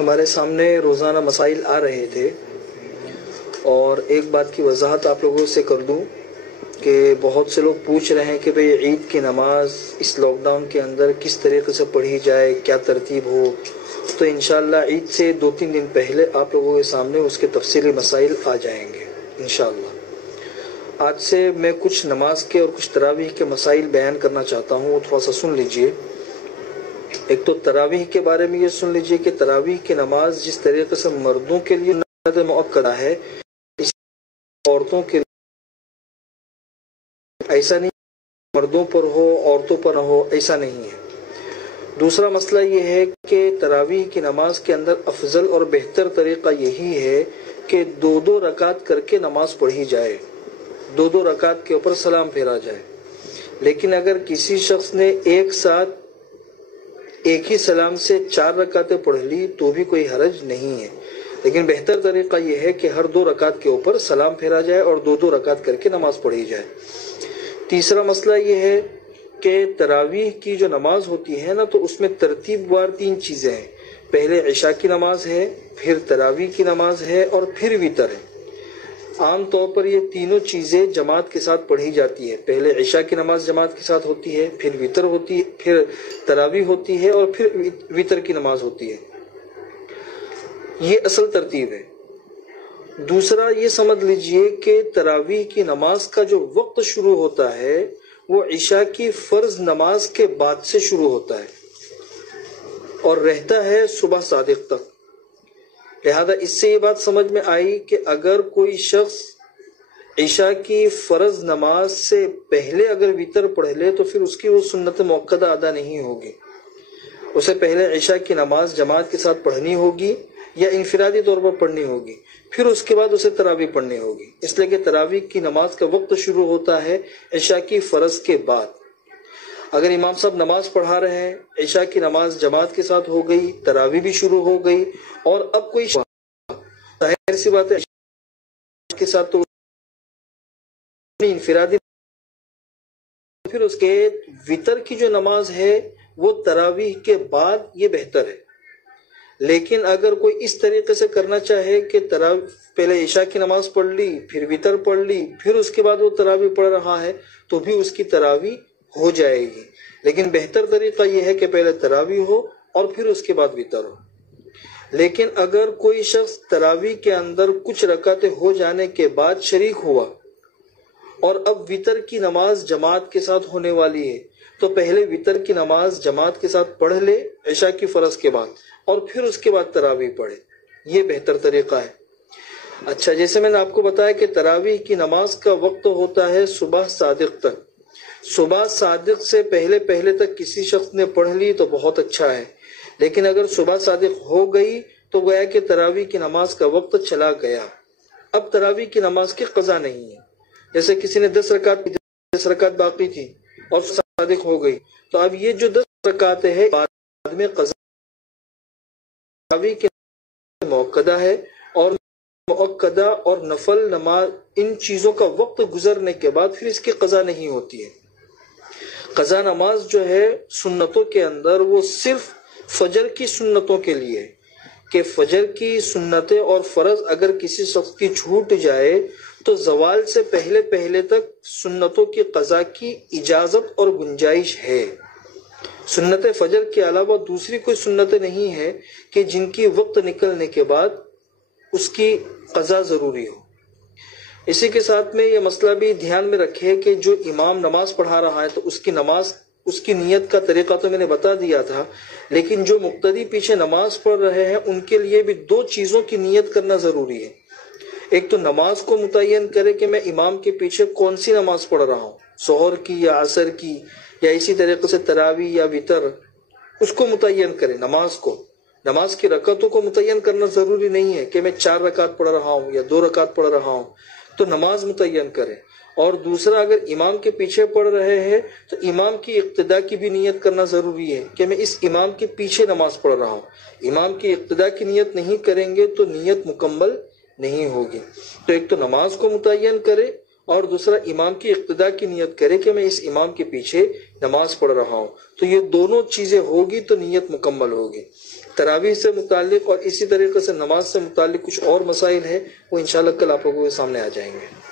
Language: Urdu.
ہمارے سامنے روزانہ مسائل آ رہے تھے اور ایک بات کی وضاحت آپ لوگوں سے کر دوں کہ بہت سے لوگ پوچھ رہے ہیں کہ بھئی عید کی نماز اس لاک ڈاؤن کے اندر کس طریقے سے پڑھی جائے، کیا ترتیب ہو. تو انشاءاللہ عید سے 2-3 دن پہلے آپ لوگوں کے سامنے اس کے تفصیلی مسائل آ جائیں گے انشاءاللہ. آج سے میں کچھ نماز کے اور کچھ تراویح کے مسائل بیان کرنا چاہتا ہوں، وہ تھوڑا سا سن لیجئے. ایک تو تراویح کے بارے میں یہ سن لیجئے کہ تراویح کی نماز جس طریقے سے مردوں کے لیے سنت مؤکدہ ہے، اس عورتوں کے لیے ایسا نہیں، مردوں پر ہو عورتوں پر نہ ہو، ایسا نہیں ہے. دوسرا مسئلہ یہ ہے کہ تراویح کی نماز کے اندر افضل اور بہتر طریقہ یہی ہے کہ 2 رکعت کر کے نماز پڑھی جائے، 2 رکعت کے اوپر سلام پھیرا جائے. لیکن اگر کسی شخص نے ایک ساتھ ایک ہی سلام سے 4 رکعتیں پڑھ لی تو بھی کوئی حرج نہیں ہے، لیکن بہتر طریقہ یہ ہے کہ ہر 2 رکعت کے اوپر سلام پھیرا جائے اور 2 رکعت کر کے نماز پڑھی جائے. تیسرا مسئلہ یہ ہے کہ تراویح کی جو نماز ہوتی ہے نا، تو اس میں ترتیب وار 3 چیزیں ہیں. پہلے عشاء کی نماز ہے، پھر تراویح کی نماز ہے اور پھر وتر ہے. عام طور پر یہ تینوں چیزیں جماعت کے ساتھ پڑھی جاتی ہے. پہلے عشاء کی نماز جماعت کے ساتھ ہوتی ہے، پھر وتر ہوتی ہے، پھر تراویح ہوتی ہے اور پھر وتر کی نماز ہوتی ہے. یہ اصل ترتیب ہے. دوسرا یہ سمجھ لیجئے کہ تراویح کی نماز کا جو وقت شروع ہوتا ہے وہ عشاء کی فرض نماز کے بعد سے شروع ہوتا ہے اور رہتا ہے صبح صادق تک. لہذا اس سے یہ بات سمجھ میں آئی کہ اگر کوئی شخص عشاء کی فرض نماز سے پہلے اگر وتر پڑھ لے تو پھر اس کی وہ سنت مؤکدہ ادا نہیں ہوگی. اسے پہلے عشاء کی نماز جماعت کے ساتھ پڑھنی ہوگی یا انفرادی طور پر پڑھنی ہوگی، پھر اس کے بعد اسے تراویح پڑھنی ہوگی. اس لیے کہ تراویح کی نماز کا وقت شروع ہوتا ہے عشاء کی فرض کے بعد. اگر امام صاحب نماز پڑھا رہے ہیں، عشاء کی نماز جماعت کے ساتھ ہو گئی، تراویح بھی شروع ہو گئی اور اب کوئی ظاہر سی بات ہے عشاء کے ساتھ تو انفرادی، پھر اس کے وتر کی جو نماز ہے وہ تراویح کے بعد یہ بہتر ہے. لیکن اگر کوئی اس طریقے سے کرنا چاہے کہ پہلے عشاء کی نماز پڑھ لی، پھر وتر پڑھ لی، پھر اس کے بعد وہ تراویح پڑھ رہا ہے تو بھی اس کی تراویح ہو جائے گی. لیکن بہتر طریقہ یہ ہے کہ پہلے تراویح ہو اور پھر اس کے بعد وتر ہو. لیکن اگر کوئی شخص تراویح کے اندر کچھ رکعتیں ہو جانے کے بعد شریک ہوا اور اب وتر کی نماز جماعت کے ساتھ ہونے والی ہے تو پہلے وتر کی نماز جماعت کے ساتھ پڑھ لے عشاء کی فرض کے بعد اور پھر اس کے بعد تراویح پڑھے. یہ بہتر طریقہ ہے. اچھا، جیسے میں نے آپ کو بتایا کہ تراویح کی نماز کا وقت ہوتا ہے صبح صادق تک. صبح صادق سے پہلے تک کسی شخص نے پڑھ لی تو بہت اچھا ہے. لیکن اگر صبح صادق ہو گئی تو گویا کہ تراویح کی نماز کا وقت چلا گیا. اب تراویح کی نماز کی قضا نہیں ہے. جیسے کسی نے 10 رکعت باقی تھی اور صادق ہو گئی تو اب یہ جو 10 رکعتیں ہیں بعد میں قضا تراویح کی مؤکدہ ہے. اور مؤکدہ اور نفل نماز ان چیزوں کا وقت گزرنے کے بعد پھر اس کی قضا نہیں ہوتی ہے. قضا نماز جو ہے سنتوں کے اندر وہ صرف فجر کی سنتوں کے لیے ہے کہ فجر کی سنتیں اور فرض اگر کسی شخص کی چھوٹ جائے تو زوال سے پہلے تک سنتوں کی قضا کی اجازت اور گنجائش ہے. سنت فجر کے علاوہ دوسری کوئی سنتیں نہیں ہے کہ جن کی وقت نکلنے کے بعد اس کی قضا ضروری ہو. اسی کے ساتھ میں یہ مسئلہ بھی دھیان میں رکھے کہ جو امام نماز پڑھا رہا ہے تو اس کی نیت کا طریقہ تو میں نے بتا دیا تھا، لیکن جو مقتدی پیچھے نماز پڑھ رہے ہیں ان کے لیے بھی 2 چیزوں کی نیت کرنا ضروری ہے. ایک تو نماز کو متعین کرے کہ میں امام کے پیچھے کون سی نماز پڑھ رہا ہوں، ظہر کی یا عصر کی یا اسی طریقے سے تراویح یا وتر، اس کو متعین کرے. نماز کی رکعتوں کو متعین کرنا ضروری نہیں ہے کہ میں 4 رکعت پڑھ رہا ہوں یا 2 رکعت پڑھ رہا ہوں، تو نماز متعین کرے. اور دوسرا، اگر امام کے پیچھے پڑھ رہے ہیں تو امام کی اقتداء کی بھی نیت کرنا ضروری ہے کہ میں اس امام کے پیچھے نماز پڑھ رہا ہوں. امام کی اقتداء کی نیت نہیں کریں گے تو نیت مکمل نہیں ہوگی. تو ایک تو نماز کو متعین کرے اور دوسرا امام کی اقتداء کی نیت کرے کہ میں اس امام کے پیچھے نماز پڑھ رہا ہوں. تو یہ دونوں چیزیں ہوگی تو نیت مکمل ہوگی. تراویح سے متعلق اور اسی طریقے سے نماز سے متعلق کچھ اور مسائل ہے، وہ انشاءاللہ کل آپ لوگوں کے سامنے آ جائیں گے۔